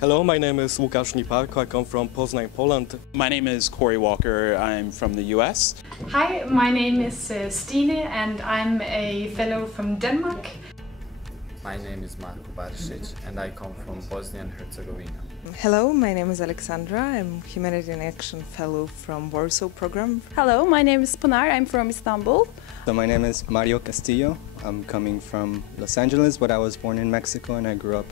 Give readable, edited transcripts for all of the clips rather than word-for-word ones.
Hello, my name is Łukasz Niparko. I come from Poznań, Poland. My name is Corey Walker. I'm from the US. Hi, my name is Stine and I'm a fellow from Denmark. My name is Marko Baršić and I come from Bosnia and Herzegovina. Hello, my name is Alexandra. I'm Humanity in Action Fellow from Warsaw program. Hello, my name is Pınar. I'm from Istanbul. So my name is Mario Castillo. I'm coming from Los Angeles, but I was born in Mexico and I grew up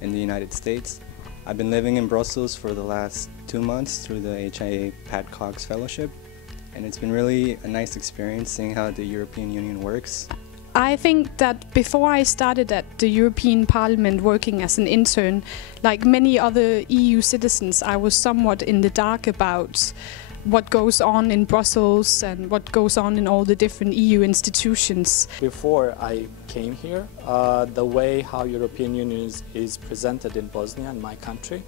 in the United States. I've been living in Brussels for the last 2 months through the HIA Pat Cox Fellowship, and it's been really a nice experience seeing how the European Union works. I think that before I started at the European Parliament working as an intern, like many other EU citizens, I was somewhat in the dark about what goes on in Brussels and what goes on in all the different EU institutions. Before I came here, the way how European Union is presented in Bosnia, in my country,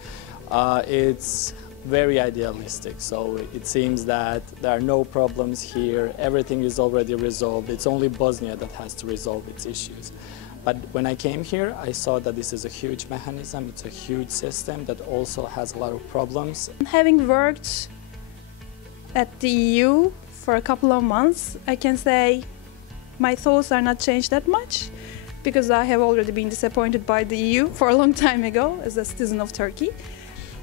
it's very idealistic. So it seems that there are no problems here, everything is already resolved, it's only Bosnia that has to resolve its issues. But when I came here, I saw that this is a huge mechanism, it's a huge system that also has a lot of problems. Having worked at the EU for a couple of months, I can say my thoughts are not changed that much, because I have already been disappointed by the EU for a long time ago as a citizen of Turkey.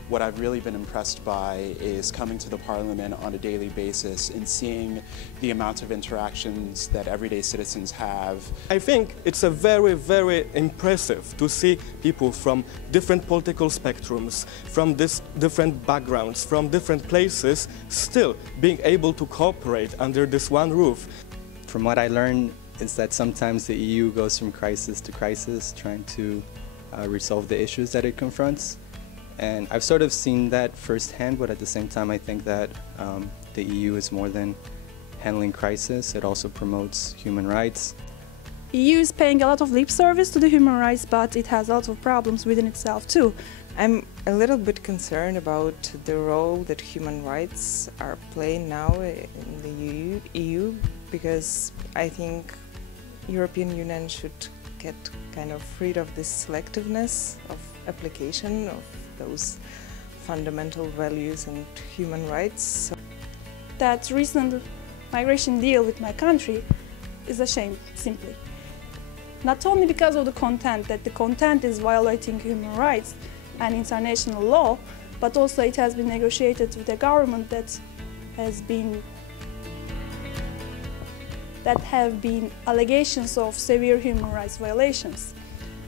What I've really been impressed by is coming to the Parliament on a daily basis and seeing the amount of interactions that everyday citizens have. I think it's a very, very impressive to see people from different political spectrums, from different backgrounds, from different places, still being able to cooperate under this one roof. From what I learned is that sometimes the EU goes from crisis to crisis, trying to resolve the issues that it confronts. And I've sort of seen that firsthand, but at the same time I think that the EU is more than handling crisis, it also promotes human rights. EU is paying a lot of lip service to the human rights, but it has a lot of problems within itself too. I'm a little bit concerned about the role that human rights are playing now in the EU because I think European Union should get kind of rid of this selectiveness of application of those fundamental values and human rights. That recent migration deal with my country is a shame, simply. Not only because of the content, that the content is violating human rights and international law, but also it has been negotiated with a government that have been allegations of severe human rights violations.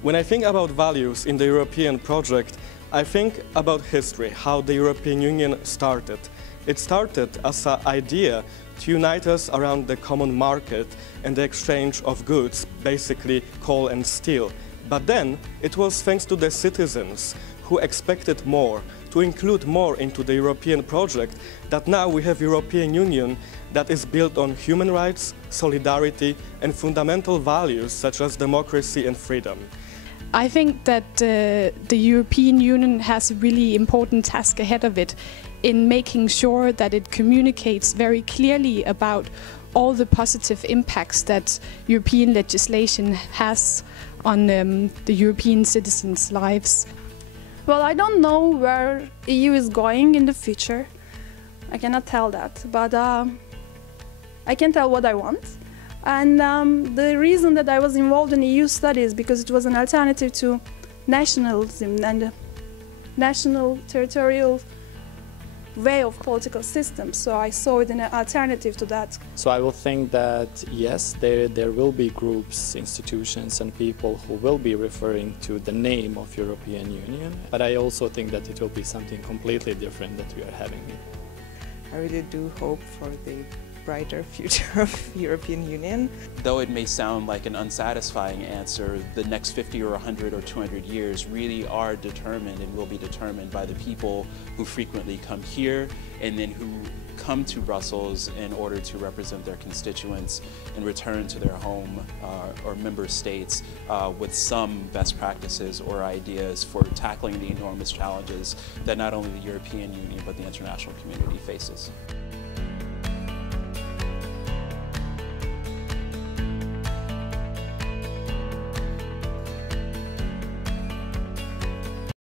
When I think about values in the European project, I think about history, how the European Union started. It started as an idea to unite us around the common market and the exchange of goods, basically coal and steel. But then it was thanks to the citizens who expected more, to include more into the European project, that now we have European Union that is built on human rights, solidarity and fundamental values such as democracy and freedom. I think that the European Union has a really important task ahead of it in making sure that it communicates very clearly about all the positive impacts that European legislation has on the European citizens' lives. Well, I don't know where EU is going in the future. I cannot tell that, but I can tell what I want. And the reason that I was involved in EU studies because it was an alternative to nationalism and national territorial way of political systems. So I saw it as an alternative to that. So I will think that yes, there will be groups, institutions and people who will be referring to the name of European Union, but I also think that it will be something completely different that we are having. I really do hope for the brighter future of European Union. Though it may sound like an unsatisfying answer, the next 50 or 100 or 200 years really are determined and will be determined by the people who frequently come here and then who come to Brussels in order to represent their constituents and return to their home or member states with some best practices or ideas for tackling the enormous challenges that not only the European Union but the international community faces.